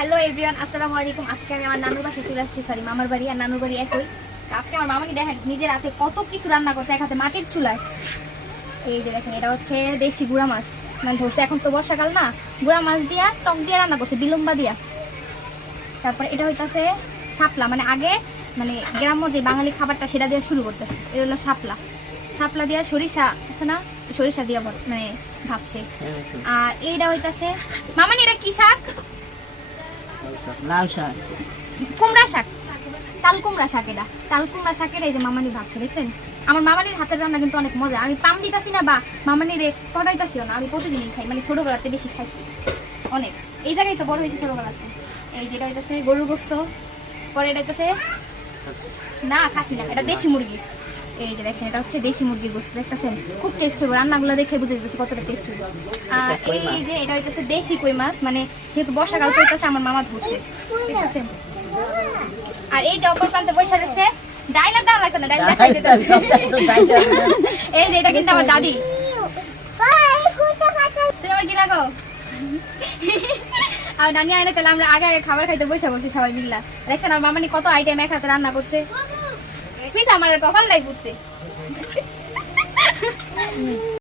Hello everyone আসসালামু আলাইকুম। আজকে আমি আমার নানুর বাসায় চলে আসছি। সরি মামার বাড়ি আর নানুর বাড়ি একই। আজকে আমার মামানি দেখেন নিজের হাতে কত কিছু রান্না করছে এক হাতে মাটির চুলায়। এই যে দেখেন এটা হচ্ছে দেশি গুড়া মাছ। মানে ধরছে এখন তো বর্ষাকাল না। গুড়া মাছ দিয়া টক দিয়া রান্না করছে বিলম্বা দিয়া। তারপরে এটা হইতাছে শাপলা। মানে আগে মানে গ্রাম্য যে বাঙালি খাবারটা সেটা দিয়ে শুরু করতেছে। এটা হলো শাপলা। শাপলা দিয়া সরিষা আছে না? সরিষা দিয়া মানে ভাবছে আর এইটা হইতাছে মামানি এটা কি শাক? শাক কুমড়া শাক চাল কুমড়া শাক এটা। চাল কুমড়া শাকের এই যে মামানি ভাবছে দেখছেন? আমার মামানির হাতের রান্না কিন্তু অনেক মজা। আমি পাম দিতাছি না বা মামানির কটাইতাছিও না আমি প্রতিদিনই খাই মানে ছোটবেলাতে বেশি খাইছি অনেক। এই জায়গায় তো বড় হয়েছে ছোটবেলাতে। এই যেটা হইতাছে গরুর গোস্ত পরে এটা হইতাছে না খাসি না এটা দেশি মুরগি। এই যে দেখেন এটা হচ্ছে দেশি মুরগির গোস্ত দেখতেছেন? খুব টেস্ট হবে। রান্নাগুলো দেখে বুঝে যেতেছে কতটা টেস্ট হবে। আর এই যে এটা হইতেছে দেশি কই মাছ মানে যেহেতু বর্ষাকাল চলতেছে আমার মামা ধরছে দেখতেছেন? আর এই যে অপর প্রান্তে রয়েছে ডাইলা দেওয়া লাগতো না ডাইলা দেখাই দিতেছে এই যে এটা কিন্তু আমার দাদি। তুমি আমার কি লাগো আর নানি তাহলে আমরা আগে আগে খাবার খাইতে বসে বসে সবাই মিল্লা। দেখছেন আমার মামানি কত আইটেম এক হাতে রান্না করছে? প্লিজ আমার কপাল নাই করছে